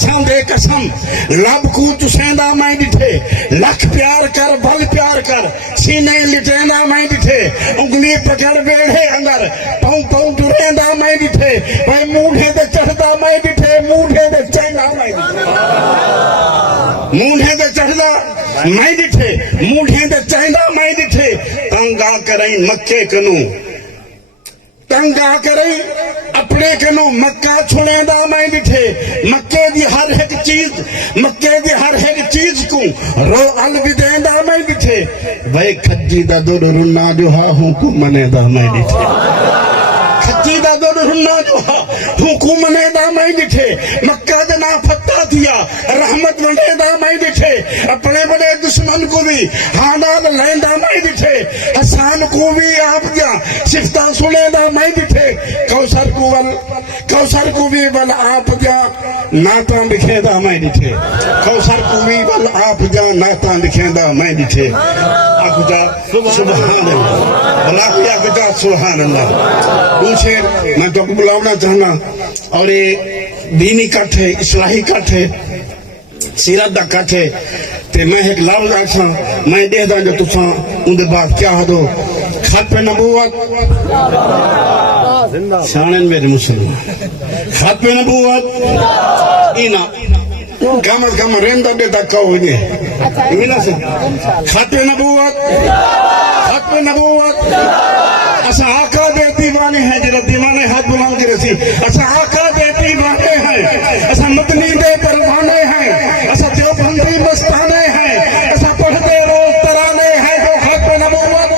ساندے قسم لب کو چسیندا میں ڈٹھے لکھ پیار کر بل پیار کر سینے لٹیندا میں ڈٹھے انگلی پکڑ بیڑے اندر پاؤں پاؤں ٹریندا میں ڈٹھے بھائی موڑھے دے چڑھدا میں ڈٹھے موڑھے دے چڑھدا میں ڈٹھے موڑھے دے چڑھدا میں ڈٹھے موڑھے دے چڑھدا میں ڈٹھے تنگا کریں مکے کنوں تنگا کریں اپنے کنوں مکہ چھوڑیں دا میں ڈٹھے مکے دی ہر ایک چیز مکے دی ہر ایک چیز کو رو الوی دیں دا میں ڈٹھے وے کھجی دا دور رنا جو ہاں حکومنے دا میں ڈٹھے کھجی دا دور رنا جو ہاں حکومنے دا میں ڈٹھے مکہ دنا فتح دیا رحمت ونے دا میں ڈٹھے اپنے بڑے دشمن کو بھی حانات لین دا میں ڈٹھے حسان کو بھی آپ دیا شفتہ سنے دا میں ڈٹھے کوثر کو بھی بل آپ دیا ناتاں لکھے دا میں ڈٹھے کوثر کو بھی بل آپ دیا ناتاں لکھے دا میں ڈٹھے آکو جا سبحان اللہ بلاکی آکو جا سبحان اللہ دوسرے میں تو کو بلاونا چاہنا اور یہ دینی کٹ ہے اصلاحی کٹ ہے سیرت دا کٹ ہے تے میں ایک لفظ آکھاں میں دے دا جو تساں ان دے بعد کیا دو ختم نبوت شانن میرے مسلمان ختم نبوت اینا کم از کم رندہ دے تک کہو انہیں اینا سے ختم نبوت اسا آقا دے دیوانے ہیں جرہ دیوانے ہاتھ بلان کے رسی اسا آقا دے دیوانے ہیں اسا مدنی دے پروانے ہیں اسا دیوبندی مستانے ہیں اسا پڑھتے روز ترانے ہیں جو ختم نبوت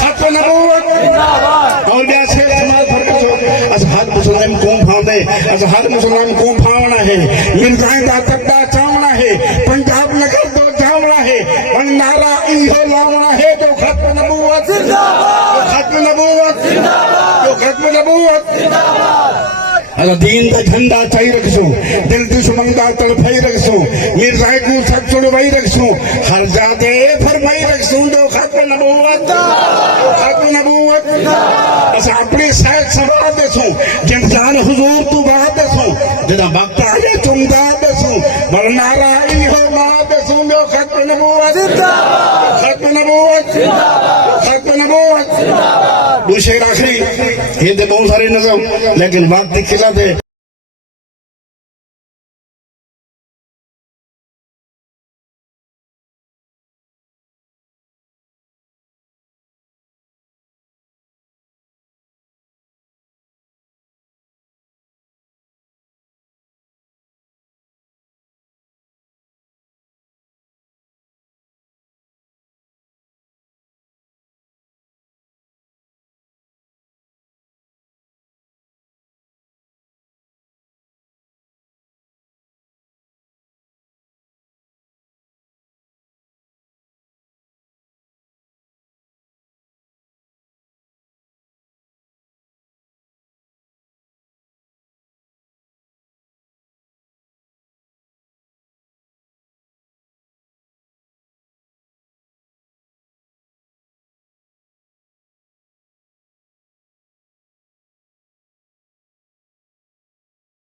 ختم نبوت اور جیسے سمال فرق ہو اسا ہر مسلم کون بھاؤں دے اسا ہر مسلم کون بھاؤنا ہے مرزائیں دا تکڑا چاونا ہے پنجاب نگر دو جاونا ہے ون نعرہ ایہو لاونا ہے جو ختم نبوت جو ختم نبوت اگر دین دا جھنڈا چاہی رکھسوں دل دشمن دا تڑپائی رکھسوں مرزائی کو سب چھڑوائی رکھسوں ہر جادے فرمائی رکھسوں جو ختم نبوت اسا اپنی سائد سواد دیسوں جنزان حضور تو بات دیسوں جنہ وقت آئے تم داد دیسوں برنارا ایہو مات دیسوں جو ختم نبوت دوسرے آخری یہ دے بہت سارے نظم لیکن وقت کھلا دے